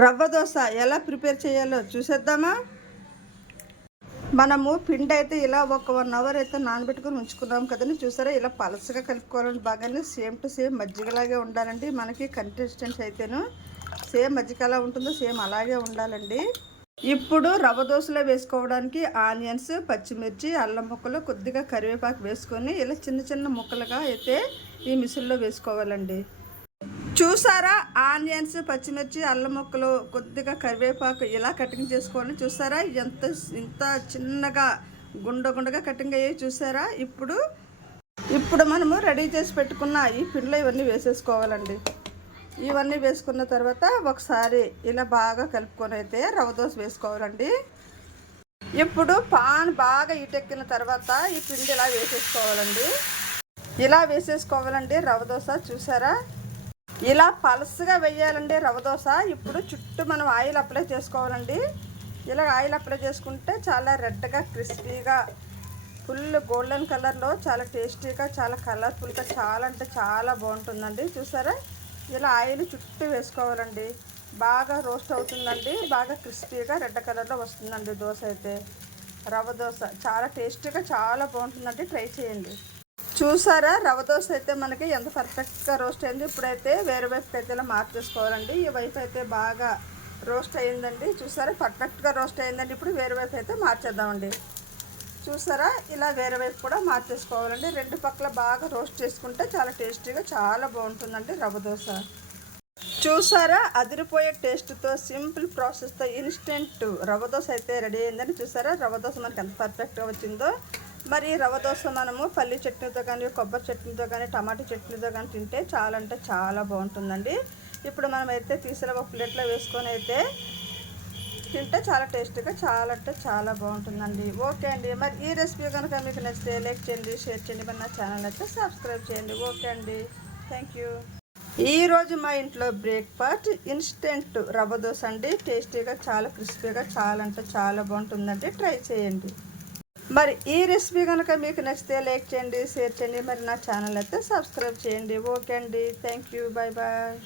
రవ్వ దోశ ఎలా ప్రిపేర్ చేయాలో చూసేద్దామా. మనము పిండి అయితే ఇలా ఒక 1 అవర్ అయితే నానబెట్టుకుని ఉంచుకున్నాం కదండి. చూసారా, ఇలా పలసగా కలుపుకోవాలండి. బాగానే సేమ్ టు సేమ్ మజ్జిగలాగే ఉండాలండి. మనకి కన్సిస్టెన్సీ అయితేను సేమ్ మజ్జిగ ఎలా ఉంటుందో సేమ్ అలాగే ఉండాలండి. ఇప్పుడు రవ్వ దోశలో వేసుకోవడానికి ఆనియన్స్, పచ్చిమిర్చి, అల్లం ముక్కలు, కొద్దిగా కరివేపాకు వేసుకొని ఇలా చిన్న చిన్న ముక్కలుగా అయితే ఈ మిషన్లో వేసుకోవాలండి. చూసారా, ఆనియన్స్, పచ్చిమిర్చి, అల్లం ముక్కలు, కొద్దిగా కరివేపాకు ఇలా కటింగ్ చేసుకోవాలి. చూసారా ఇంత చిన్నగా గుండగా కటింగ్ అయ్యాయి. చూసారా, ఇప్పుడు మనము రెడీ చేసి పెట్టుకున్న ఈ పిండిలో ఇవన్నీ వేసేసుకోవాలండి. ఇవన్నీ వేసుకున్న తర్వాత ఒకసారి ఇలా బాగా కలుపుకొని అయితే రవ్వ దోశ వేసుకోవాలండి. ఇప్పుడు పాన్ బాగా ఇటెక్కిన తర్వాత ఈ పిండి ఇలా వేసేసుకోవాలండి రవ్వ దోశ. చూసారా, ఇలా పలసగా వేయాలండి రవ్వ దోశ. ఇప్పుడు చుట్టూ మనం ఆయిల్ అప్లై చేసుకోవాలండి. ఇలా ఆయిల్ అప్లై చేసుకుంటే చాలా రెడ్గా, క్రిస్పీగా, ఫుల్ గోల్డెన్ కలర్లో చాలా టేస్టీగా, చాలా కలర్ఫుల్గా, చాలా అంటే చాలా బాగుంటుందండి. చూసారా, ఇలా ఆయిల్ చుట్టూ వేసుకోవాలండి. బాగా రోస్ట్ అవుతుందండి. బాగా క్రిస్పీగా రెడ్ కలర్లో వస్తుందండి దోశ అయితే. రవ్వ దోశ చాలా టేస్టీగా, చాలా బాగుంటుందండి. ట్రై చేయండి. చూసారా, రవ్వ దోశ అయితే మనకి ఎంత పర్ఫెక్ట్గా రోస్ట్ అయింది. ఇప్పుడైతే వేరే వైపుకి అయితే ఇలా మార్చేసుకోవాలండి. ఈ వైపు అయితే బాగా రోస్ట్ అయిందండి. చూసారా, పర్ఫెక్ట్గా రోస్ట్ అయిందండి. ఇప్పుడు వేరే వైపు అయితే మార్చేద్దామండి. చూసారా, ఇలా వేరే వైపు కూడా మార్చేసుకోవాలండి. రెండు పక్కల బాగా రోస్ట్ చేసుకుంటే చాలా టేస్టీగా, చాలా బాగుంటుందండి రవ్వ దోశ. చూసారా, అదిరిపోయే టేస్ట్తో, సింపుల్ ప్రాసెస్తో ఇన్స్టెంట్ రవ్వ దోశ అయితే రెడీ అయిందని. చూసారా, రవ్వ దోశ మనకి ఎంత పర్ఫెక్ట్గా వచ్చిందో. మరి రవ్వ దోశ మనము పల్లి చట్నీతో కానీ, కొబ్బరి చట్నీతో కానీ, టమాటా చట్నీతో కానీ తింటే చాలా అంటే చాలా బాగుంటుందండి. ఇప్పుడు మనమైతే తీసిన ఒక ప్లేట్లో వేసుకొని అయితే తింటే చాలా టేస్టీగా, చాలా అంటే చాలా బాగుంటుందండి. ఓకే అండి, మరి ఈ రెసిపీ కనుక మీకు నచ్చితే లైక్ చేయండి, షేర్ చేయండి, మరి నా ఛానల్ అయితే సబ్స్క్రైబ్ చేయండి. ఓకే అండి, థ్యాంక్ యూ. ఈరోజు మా ఇంట్లో బ్రేక్ఫాస్ట్ ఇన్స్టెంట్ రవ్వ దోశ అండి. టేస్టీగా, చాలా క్రిస్పీగా, చాలా అంటే చాలా బాగుంటుందండి. ట్రై చేయండి. మరి ఈ రెసిపీ కనుక మీకు నచ్చితే లైక్ చేయండి, షేర్ చేయండి, మరి నా ఛానల్ అయితే సబ్స్క్రైబ్ చేయండి. ఓకే అండి, థ్యాంక్ యూ, బాయ్ బాయ్.